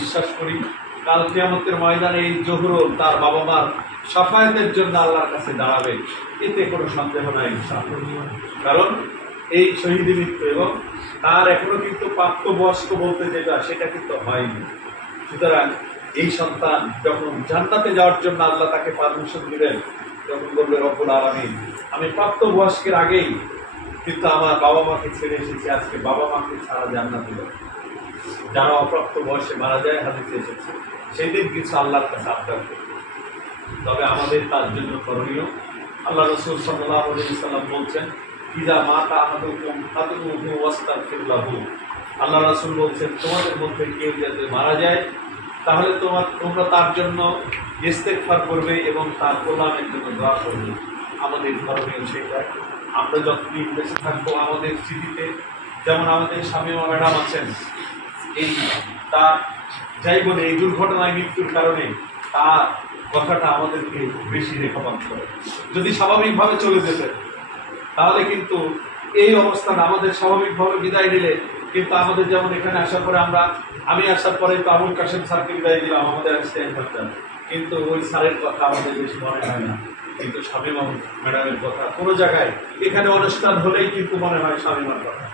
বিশ্বাস করি কাল কিয়ামতের ময়দানে এই জহুরুল তার বাবা মার শাফায়াতের জন্য আল্লাহর কাছে দাঁড়াবে, এতে কোনো সন্দেহ নাই ইনশাআল্লাহ। কারণ এই শহীদি মৃত্যু এবং তার এখনো কিন্তু প্রাপ্তবয়স্ক বলতে যেটা সেটা কিন্তু হয়নি। সুতরাং এই সন্তান যখন জান্নাতে যাওয়ার জন্য আল্লাহ তাকে পারমিশন দিলেন, তখন বলবে রব্বুল আলামিন আমি প্রাপ্তবয়স্কের আগেই কিন্তু আমার বাবা মাকে ছেড়ে এসেছি, আজকে বাবা মাকে ছাড়া জান্নাতে যাবে। যারা অপ্রাপ্ত বয়সে মারা যায় হাদিসে এসেছে, সেই দিন কিছু আল্লাহর কাছে আবদার করবে। তবে আমাদের তার জন্য করণীয়, আল্লাহ রাসূল সাল্লাল্লাহু আলাইহি ওয়াসাল্লাম বলছেন ইযা মাতা আহাদুকুম ফাদউহু ওয়াস্তাগফির লাহু। আল্লাহ রাসূল বলছেন তোমাদের মধ্যে কেউ যদি মারা যায় তাহলে তোমরা তার জন্য ইস্তেগফার করবে এবং তার কল্যাণের জন্য দোয়া করবে। আমাদের করণীয় সেটাই। আমরা যতদিন বেঁচে থাকবো আমাদের স্মৃতিতে, যেমন আমাদের শামীমা ম্যাডাম আছেন, এই তার যাই বলে এই দুর্ঘটনায় মৃত্যুর কারণে তার কথাটা আমাদেরকে বেশি রেখাপাত করে। যদি স্বাভাবিকভাবে চলে যেতেন তাহলে কিন্তু এই অবস্থাটা আমাদের স্বাভাবিকভাবে বিদায় দিলে কিন্তু আমাদের যেমন এখানে আসার পরে আমি আসার পরে তো আবুল কাশেম স্যারকে বিদায় দিলাম, আমাদের অ্যাসিস্ট্যান্ট করতেন, কিন্তু ওই স্যারের কথা আমাদের বেশি মনে হয় না। কিন্তু শামীমা ম্যাডামের কথা কোনো জায়গায় এখানে অনুষ্ঠান হলেই কিন্তু মনে হয় শামীমার কথা,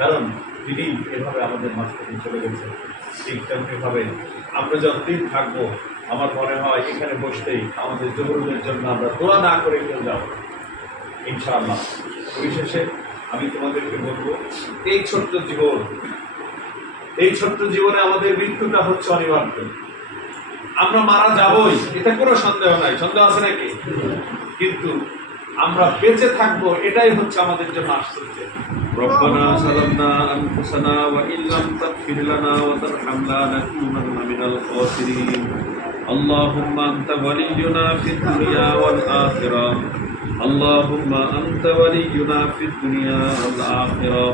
কারণ তিনি এভাবে আমাদের মাঝ থেকে চলে গেছেন। ঠিক তেমনিভাবে আমরা যতদিন থাকবো আমার মনে হয় এখানে বসতেই আমাদের জহুরুলের জন্য আমরা দোয়া না করে কেউ যাবো ইনশাআল্লাহ। পরিশেষে আমি তোমাদেরকে বলবো এই ছোট্ট জীবনে আমাদের মৃত্যুটা হচ্ছে অনিবার্য। আমরা মারা যাবই, এতে কোনো সন্দেহ নাই। সন্দেহ আছে নাকি? কিন্তু আমরা বেঁচে থাকবো এটাই হচ্ছে আমাদের জন্য আশ্চর্য। ربنا ظلمنا أنفسنا وإن لم تغفر لنا وترحمنا لنكونن من الخاسرين اللهم أنت ولينا في الدنيا والآخرة اللهم أنت ولينا في الدنيا والآخرة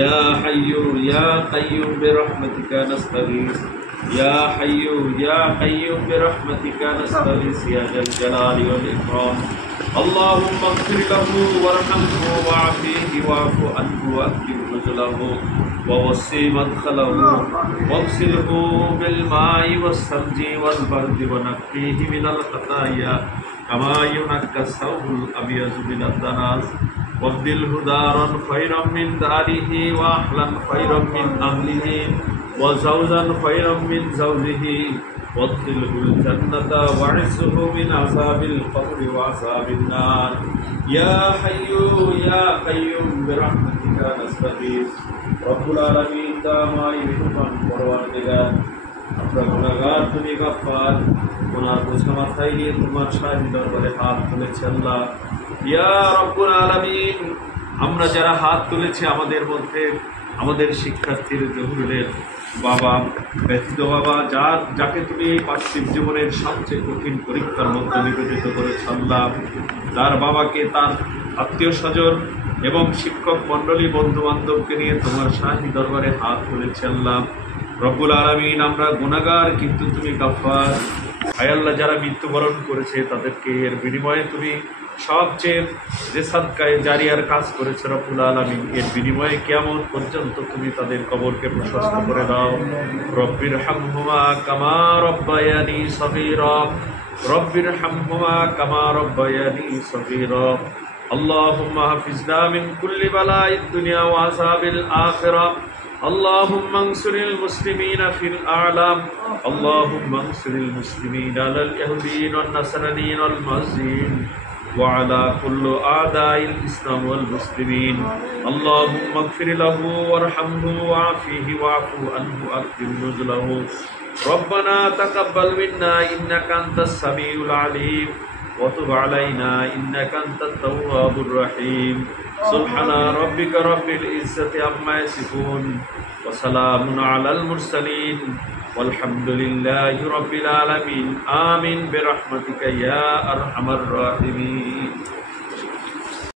يا حي يا قيوم برحمتك نستغيث يا حي يا قيوم برحمتك نستغيث يا ذا الجلال والإكرام اللهم اغفر له وارحمه وعافيه واعف عنه واكرم نزله ووسع مدخله واغسله بالماء والثلج والبرد ونقيه من الخطايا كما ينقى الثوب الابيض من الدنس وابدله دارا خيرا من داره واهلا خيرا من اهله وزوجا خيرا من زوجه وادخله الجنة وعزه من عذاب القبر وعذاب النار يا حي يا قيوم برحمتك نستغيث رب العالمين داماي رحمن পরওয়ারদিগার আমরা গুনাহগার, তুমি গফফার। গুনার বোঝা মাথায় নিয়ে তোমার শাহী দরবারে হাত তুলেছি আল্লাহ। ইয়া রব্বুল আলামিন, আমরা যারা হাত তুলেছি আমাদের মধ্যে আমাদের শিক্ষার্থীর জহুরুলের বাবা ব্যথিত বাবা, যাকে তুমি এই পার্থিব জীবনের সবচেয়ে কঠিন পরীক্ষার মধ্যে নিবেদিত করেছ আল্লাহ, তার বাবাকে তার আত্মীয় স্বজন এবং শিক্ষক মণ্ডলী বন্ধু বান্ধবকে নিয়ে তোমার শাহী দরবারে হাত তুলেছে আল্লাহ। রব্বুল আলামিন, আমরা গুনাহগার কিন্তু তুমি গফফার। হায় আল্লাহ, যারা মৃত্যুবরণ করেছে তাদেরকে এর বিনিময়ে তুমি সবচেয়ে যে সাদকায়ে জারিয়ার কাজ করেছে রব্বুল আলামিন, এর বিনিময়ে কিয়ামত পর্যন্ত তুমি তাদের কবরকে প্রশস্ত করে দাও। রব্বির হামহুমা কামা রব্বায়ানি সগীরা রব্বির হামহুমা কামা রব্বায়ানি সগীরা আল্লাহুম্মা হাফিজনা মিন কুল্লি বালাইদ দুনিয়া ওয়া আযাবিল আখিরা اللهم انصر المسلمين في الأعلام اللهم انصر المسلمين على اليهودين والنصرانيين والمجوسين وعلى كل أعداء الإسلام والمسلمين اللهم اغفر له وارحمه وعافيه واعف عنه واكرم نزله ربنا تقبل منا إنك أنت السميع العليم وتب علينا إنك أنت التواب الرحيم سبحان ربك رب العزة عما يصفون وسلام على المرسلين والحمد لله رب العالمين آمين برحمتك يا أرحم الراحمين